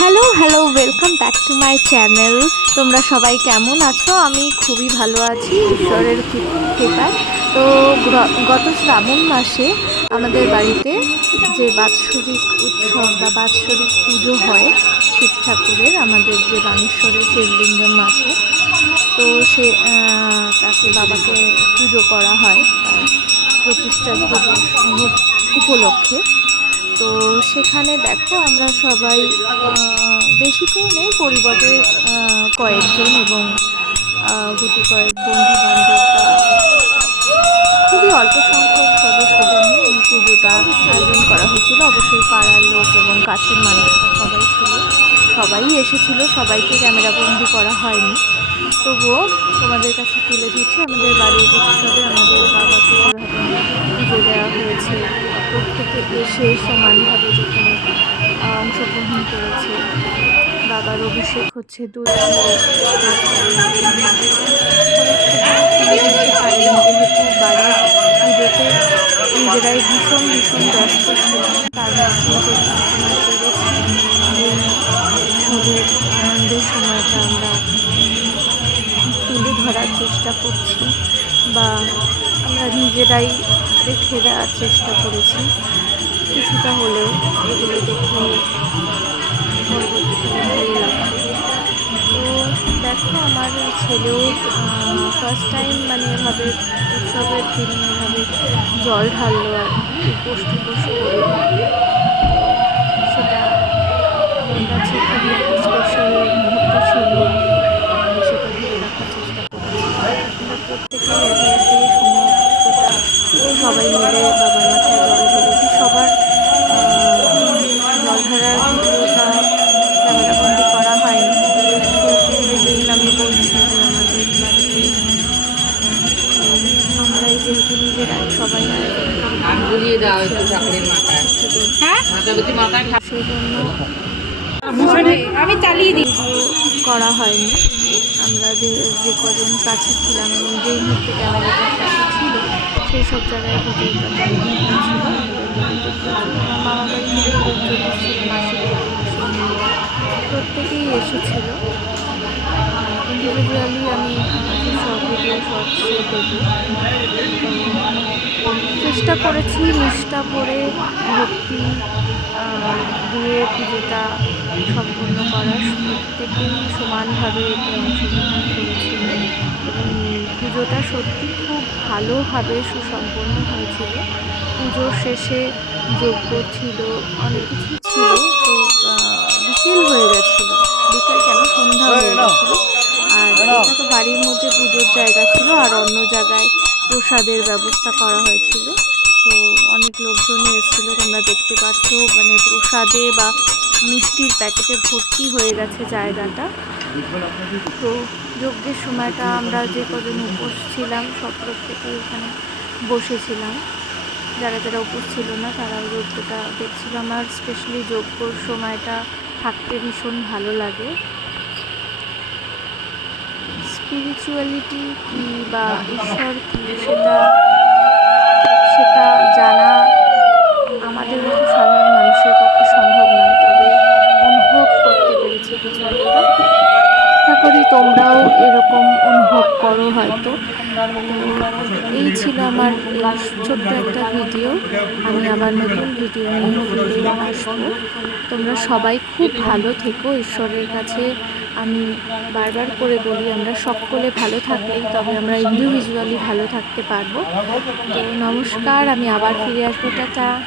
Hello hello welcome back to my channel তোমরা সবাই কেমন আছো? আমি খুবই ভালো আছি, ঈশ্বরের কৃপায়। তো গত শ্রাবণ মাসে আমাদের বাড়িতে যে বাৎসরিক উৎসব বা বাৎসরিক পুজো হয় শিব ঠাকুরের, আমাদের যে বানেশ্বরের শিবলিঙ্গম আছে তো সে তাকে বাবাকে পুজো করা হয় প্রতিষ্ঠা উপলক্ষে। তো সেখানে দেখো আমরা সবাই বেশি কেউ নেই পরিবারের কয়েকজন এবং গুটি কয়েক বন্ধু খুবই অল্প সংখ্যক সদস্যদের নিয়ে এই পুজোটা আয়োজন করা হয়েছিল। অবশ্যই পাড়ার লোক এবং কাছের মানুষরা সবাই ছিল। সবাই এসেছিল, সবাইকে ক্যামেরা বন্দি করা হয়নি। তবুও তোমাদের কাছে তুলে দিচ্ছি আমাদের বাড়ির উৎসবে আমাদের বাবাকে পুজো দেওয়া হয়েছে প্রত্যেকে এসে সমানভাবে যেখানে অংশগ্রহণ করেছে, বাবার অভিষেক হচ্ছে নিজেরাই ভীষণ ভীষণ ব্যস্ত ছিল তার সময় আনন্দের সময়টা আমরা তুলে ধরার চেষ্টা করছি বা আমরা নিজেরাই রেখে দেওয়ার চেষ্টা করেছি। কিছুটা হলেও এগুলো দেখে দেখো, আমার ছেলেও ফার্স্ট টাইম মানে এভাবে উৎসবের দিন এভাবে জল ঢাললো আর উপোস টুপোস করে করি, দাও একটু ঠাকুরের মাথায়। হ্যাঁ? মাথায় আমি চালিয়ে দিই। করা হয়নি। আমরা যে যে কজন কাছে ছিলাম এবং যেই মুহূর্তে ক্যামেরাটা ছিল সেই সব জায়গায় ভিডিওটা মামা প্রত্যেকেই এসেছিল। ইন্ডিভিজুয়ালি আমি সব ভিডিও শর্টসে দেবো চেষ্টা করেছি নিষ্ঠা করে ভক্তি দিয়ে পুজোটা সম্পূর্ণ করার প্রত্যেকেই সমানভাবে এতে অংশগ্রহণ করেছিল। এবং পুজোটা সত্যি খুব ভালোভাবে সুসম্পন্ন হয়েছিল। পুজোর শেষে যজ্ঞ ছিল অনেক কিছু ছিল তো বিকেল হয়ে গেছিল। বিকেল কেন? সন্ধ্যা হয়ে গেছিল। আর এটা তো বাড়ির মধ্যে পুজোর জায়গা ছিল আর অন্য জায়গায় প্রসাদের ব্যবস্থা করা হয়েছিল। তো অনেক লোকজনই এসেছিল, তোমরা দেখতে পাচ্ছ মানে প্রসাদে বা মিষ্টির প্যাকেটে ভর্তি হয়ে গেছে জায়গাটা। তো যজ্ঞের সময়টা আমরা যে কজন উপোস ছিলাম, সব প্রত্যেকেই ওখানে বসেছিলাম। যারা যারা উপোস ছিল না, তারাও যজ্ঞটা দেখছিল। আমার স্পেশালি যজ্ঞর সময়টা থাকতে ভীষণ ভালো লাগে। স্পিরিচুয়ালিটি কী বা ঈশ্বর কী সেটা সেটা জানা আমাদের মতো সাধারণ মানুষের পক্ষে সম্ভব নয় তবে অনুভব করতে পেরেছি কিছু একটা আশা করি তোমরাও এরকম অনুভব করো হয়তো। এই ছিল আমার ছোট্ট একটা ভিডিও। আমি আবার নতুন ভিডিও নিয়ে ফিরে আসব। তোমরা সবাই খুব ভালো থেকো। ঈশ্বরের কাছে আমি বারবার করে বলি, আমরা সকলে ভালো থাকলেই তবে আমরা ইন্ডিভিজুয়ালি ভালো থাকতে পারব। তো নমস্কার, আমি আবার ফিরে আসব। টাটা।